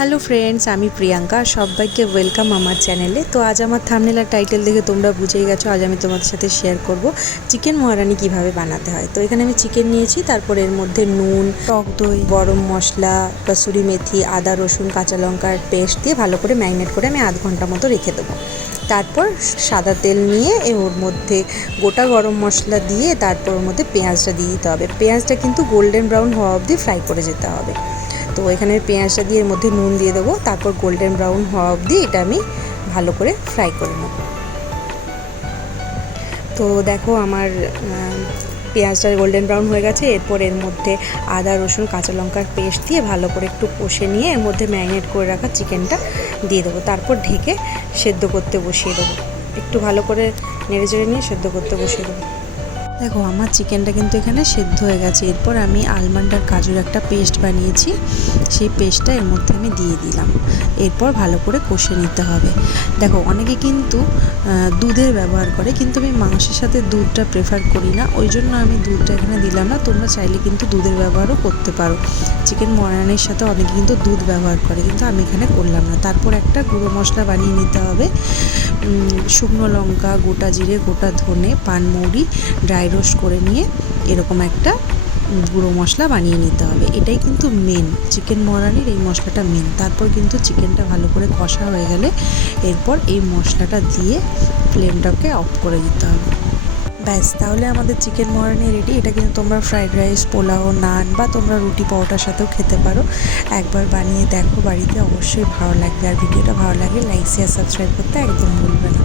Hello friends আমি প্রিয়াঙ্কা। সবাইকে welcome আমার চ্যানেলে তো আজ আমার থামনেল আর টাইটেল দেখে তোমরা বুঝেই গেছো, আজ আমি তোমাদের সাথে শেয়ার করব চিকেন মহারানি কীভাবে বানাতে হয়। তো এখানে আমি চিকেন নিয়েছি, তারপর এর মধ্যে নুন, টক দই, গরম মশলা, কসুরি মেথি, আদা, রসুন, কাঁচা লঙ্কার পেস্ট দিয়ে ভালো করে ম্যারিনেট করে আমি আধ ঘণ্টা মতো রেখে দেবো। তারপর সাদা তেল নিয়ে ওর মধ্যে গোটা গরম মশলা দিয়ে তারপর ওর মধ্যে পেঁয়াজটা দিয়ে দিতে হবে। পেঁয়াজটা কিন্তু গোল্ডেন ব্রাউন হওয়া অবধি ফ্রাই করে যেতে হবে। তো এখানে পেঁয়াজটা দিয়ে এর মধ্যে নুন দিয়ে দেবো। তারপর গোল্ডেন ব্রাউন হওয়া অবধি এটা আমি ভালো করে ফ্রাই করে নেব। তো দেখো আমার পেঁয়াজটা গোল্ডেন ব্রাউন হয়ে গেছে। এরপর এর মধ্যে আদা, রসুন, কাঁচা লঙ্কার পেস্ট দিয়ে ভালো করে একটু কষে নিয়ে এর মধ্যে ম্যারিনেট করে রাখা চিকেনটা দিয়ে দেবো। তারপর ঢেকে সেদ্ধ করতে বসিয়ে দেবো। একটু ভালো করে নেড়ে চেড়ে নিয়ে সেদ্ধ করতে বসিয়ে দেবো। দেখো, আমার চিকেনটা কিন্তু এখানে সেদ্ধ হয়ে গেছে। এরপর আমি আলমন্ড আর কাজুর একটা পেস্ট বানিয়েছি। সেই পেস্টটা এর মধ্যে আমি দিয়ে দিলাম। এরপর ভালো করে কষে নিতে হবে। দেখো, অনেকে কিন্তু দুধের ব্যবহার করে, কিন্তু আমি মাংসের সাথে দুধটা প্রেফার করি না। ওই জন্য আমি দুধটা এখানে দিলাম না। তোমরা চাইলে কিন্তু দুধের ব্যবহারও করতে পারো। চিকেন মরানির সাথে অনেকে কিন্তু দুধ ব্যবহার করে, কিন্তু আমি এখানে করলাম না। তারপর একটা গুঁড়ো মশলা বানিয়ে নিতে হবে। শুকনো লঙ্কা, গোটা জিরে, গোটা ধনে পানমৌরি ড্রাই রোস্ট করে নিয়ে এরকম একটা গুঁড়ো মশলা বানিয়ে নিতে হবে। এটাই কিন্তু মেন চিকেন মরানির এই মশলাটা মেন তারপর কিন্তু চিকেনটা ভালো করে কষা হয়ে গেলে এরপর এই মশলাটা দিয়ে ফ্লেমটাকে অফ করে দিতে হবে। ব্যাস, তাহলে আমাদের চিকেন মহারানি রেডি এটা কিন্তু তোমরা ফ্রাইড রাইস পোলাও, নান বা তোমরা রুটি পরোটার সাথেও খেতে পারো। একবার বানিয়ে দেখো, বাড়িতে অবশ্যই ভালো লাগবে। আর ভিডিওটা ভালো লাগলে লাইক শেয়ার সাবস্ক্রাইব করতে একদম ভুলবে না।